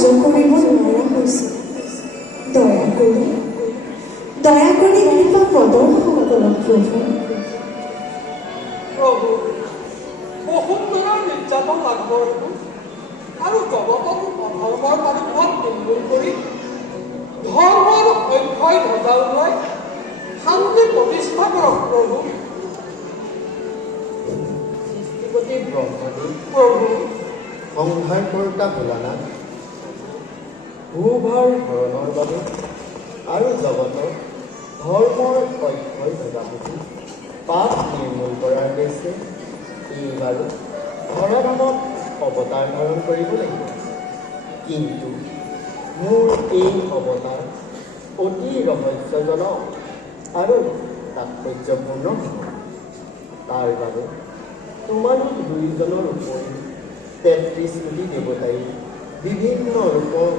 সহ্য কৰিব নোৱাৰা হৈছোঁ। দয়া কৰি কৃপা প্ৰদৰ্শন কৰক প্ৰভু। প্ৰভু, বসুন্ধৰাৰ নিৰ্যাতন লাঘৱ আৰু জগতৰ অধৰ্মৰ পানীখন নিৰ্মূল কৰি ধৰ্মৰ অক্ষয় ধ্বজা উৰুৱাই শান্তি প্ৰতিষ্ঠা কৰক প্ৰভু। সৃষ্টিপতি ব্ৰহ্মদেৱ প্ৰভু, সংহাৰ কৰোতা ভোলানাথ, ভূভাৰ হৰণৰ বাবে আৰু জগতৰ ধৰ্মৰ অক্ষয় ধ্বজা পুতি পাপ নিৰ্মূল কৰাৰ উদ্দেশ্যে এইবাৰো ধৰাধামত অৱতাৰ ধাৰণ কৰিব লাগিব। কিন্তু মোৰ এই অৱতাৰ অতি ৰহস্যজনক আৰু তাৎপৰ্যপূৰ্ণ হ'ব। তাৰ বাবে তোমালোক দুয়োজনৰ উপৰি ৩৩ কোটি দেৱতাই বিভিন্ন ৰূপত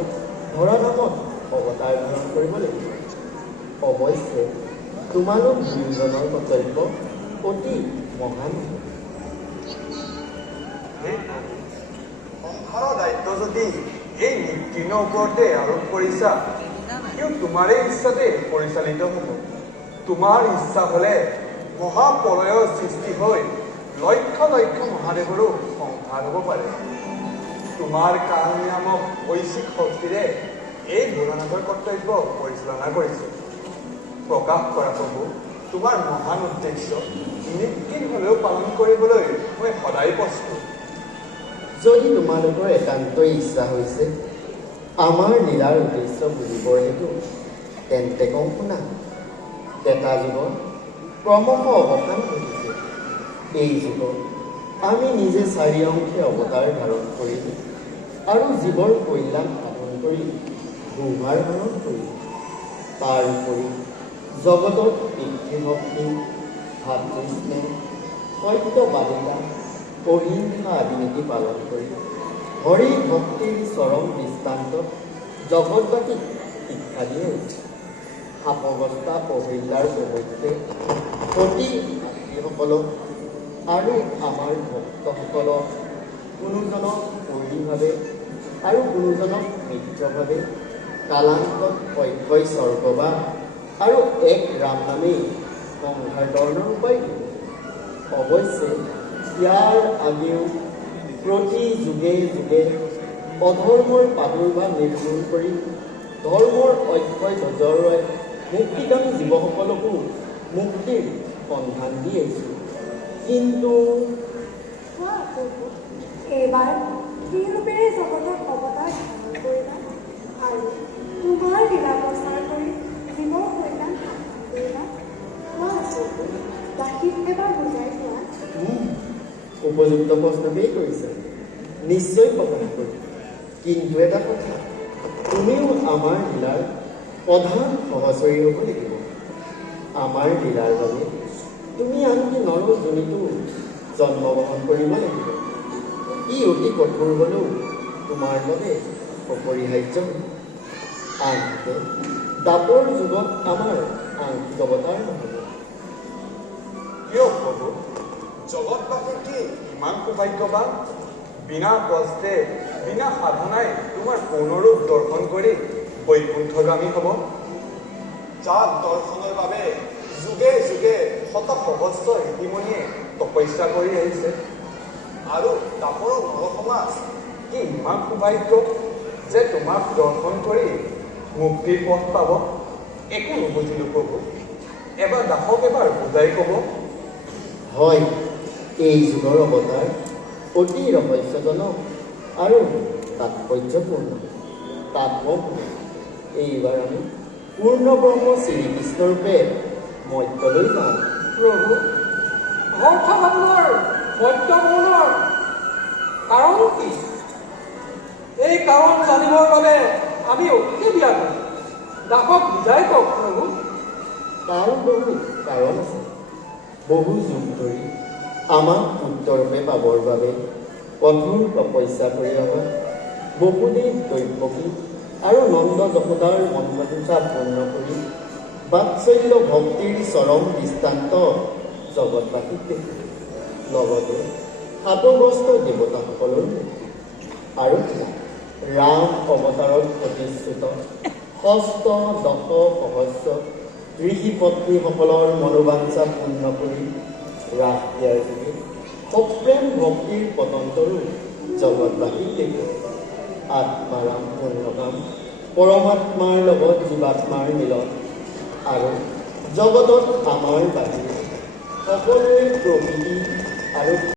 ধৰাধামত অৱতাৰ ধাৰণ কৰিব লাগিব। অৱশ্যে তোমালোক দুয়োজনৰ কৰ্তব্য অতি মহান। সংসাৰৰ দায়িত্ব যদি এই নিকৃণ ওপৰতে আৰোপ কৰিছা, কিয় তোমাৰে ইচ্ছাতে পৰিচালিত হ'ব। তোমাৰ ইচ্ছা হ'লে মহাপ্ৰলয়ৰ সৃষ্টি হৈ লক্ষ লক্ষ মহাদেৱৰো সংসাৰ হ'ব পাৰে। তোমাৰ কাল নিয়ামক ঐশ্বিক শক্তিৰে এই ভোলানাথৰ কৰ্তব্য পৰিচালনা কৰিছোঁ। প্ৰকাশ কৰা প্ৰভু, তোমাৰ মহান উদ্দেশ্য নিকৃণ হ'লেও পালন কৰিবলৈ মই সদায় প্ৰস্তুত। যদি তোমালোকৰ একান্তই ইচ্ছা হৈছে আমাৰ লীলাৰ উদ্দেশ্য বুজিবৰ হেতু, তেন্তে কওঁ শুনা। এটা যুগত ক্ৰমশ অৱসান ঘটিছে। এই যুগত আমি নিজে ৪ অংশে অৱতাৰ ধাৰণ কৰিলোঁ আৰু জীৱৰ কল্যাণ সাধন কৰি ভূভাৰ হৰণ কৰিলোঁ। তাৰ উপৰি জগতত পিতৃভক্তি, ভাতৃস্নেহ, সত্যবাদিতা, অহিংসা আদি নীতি পালন কৰি হৰি ভক্তিৰ চৰম দৃষ্টান্তত জগতবাসীক শিক্ষা দি আহিছে। শাপগ্ৰস্তা অহিল্যাৰ বিৰুদ্ধে সতী ভাতৃসকলক আৰু আমাৰ ভক্তসকলক কোনোজনক পৰিভাৱে আৰু কোনোজনক মিত্ৰভাৱে কালান্তত অক্ষয় স্বৰ্গবাস আৰু এক ৰাম নামেই সংসাৰ তৰণৰ উপায় দিব। অৱশ্যে ইয়াৰ আগেও প্ৰতি যুগে যুগে অধৰ্মৰ প্ৰাদুৰ্ভাৱ নিৰ্মূল কৰি ধৰ্মৰ অক্ষয় ধ্বজৰে মুক্তিকামী জীৱসকলকো মুক্তিৰ সন্ধান দি আহিছোঁ। কিন্তু এইবাৰ কি ৰূপেৰে জগতত অৱতাৰ ধাৰণ কৰিলা আৰু তোমাৰ লীলা প্ৰচাৰ কৰি জীৱৰ কল্যাণ সাধন কৰিলা? দাসীক এবাৰ বুজাই কোৱা। উপযুক্ত প্ৰশ্নকেই কৰিছে, নিশ্চয় প্ৰকাশ কৰিম। কিন্তু এটা কথা, তুমিও আমাৰ লীলাৰ প্ৰধান সহচৰী হ'ব লাগিব। আমাৰ লীলাৰ বাবে তুমি আনকি নৰযোনিতো জন্মগ্ৰহণ কৰিব লাগিব। ই অতি কঠোৰ হ'লেও তোমাৰ বাবে অপৰিহাৰ্য। আনহাতে দাপৰ যুগত আমাৰ আংশিক অৱতাৰ নহ'ব। কিয় প্ৰভু, জগতবাসী কি ইমান সৌভাগ্যৱান? বিনা কষ্টে বিনা সাধনাই তোমাৰ পূৰ্ণৰূপ দৰ্শন কৰি বৈকুণ্ঠগামী হ'ব। যাক দৰ্শনৰ বাবে যুগে যুগে শত সহস্ৰ ঋষিমুনিয়ে তপস্যা কৰি আহিছে। আৰু দাপৰৰ নৰসমাজ কি ইমান সৌভাগ্য যে তোমাক দৰ্শন কৰি মুক্তিৰ পথ পাব? একো নুবুজিলোঁ প্ৰভু, এবাৰ দাসক এবাৰ বুজাই ক'ব। হয়, এই যুগৰ অৱতাৰ অতি ৰহস্যজনক আৰু তাৎপৰ্যপূৰ্ণ। এইবাৰ আমি পূৰ্ণব্ৰহ্ম শ্ৰীকৃষ্ণৰূপে মৰ্ত্যলৈ যাওঁ। প্ৰভু, অৰ্থভাৱনৰ মৰ্ত্যপূৰ্ণৰ কাৰণ কি? এই কাৰণ জানিবৰ বাবে আমি অতি ব্যাকুল। দাসক বুজাই কওক প্ৰভু। তাৰ বহু কাৰণ আছে। বহু যুগ ধৰি আমাক পুত্ৰৰূপে পাবৰ বাবে কঠোৰ তপস্যা কৰি অহা বসুদেৱ, দৈৱকী আৰু নন্দ যশোদাৰ মন্ত্ৰচা পূৰ্ণ কৰি বাৎসল্য ভক্তিৰ চৰম দৃষ্টান্ত জগতবাসীক দেখি, লগতে শাপগ্ৰস্ত দেৱতাসকলৰ মৃত্যু আৰু ৰাম অৱতাৰ অৱতাৰত প্ৰতিষ্ঠিত ষষ্ঠ দশ সহস্ৰ ঋষি পত্নীসকলৰ মনোবাঞ্ছা পূৰ্ণ কৰি ৰাস দিয়াৰ যোগে সপ্ৰেম ভক্তিৰ পতন্তৰো জগতবাসীক দেখুৱাই আত্মাৰাম পূৰ্ণকাম পৰমাত্মাৰ লগত জীৱাত্মাৰ মিলন আৰু জগতত আমাৰ বাহিৰে সকলোৰে প্ৰকৃতি আৰু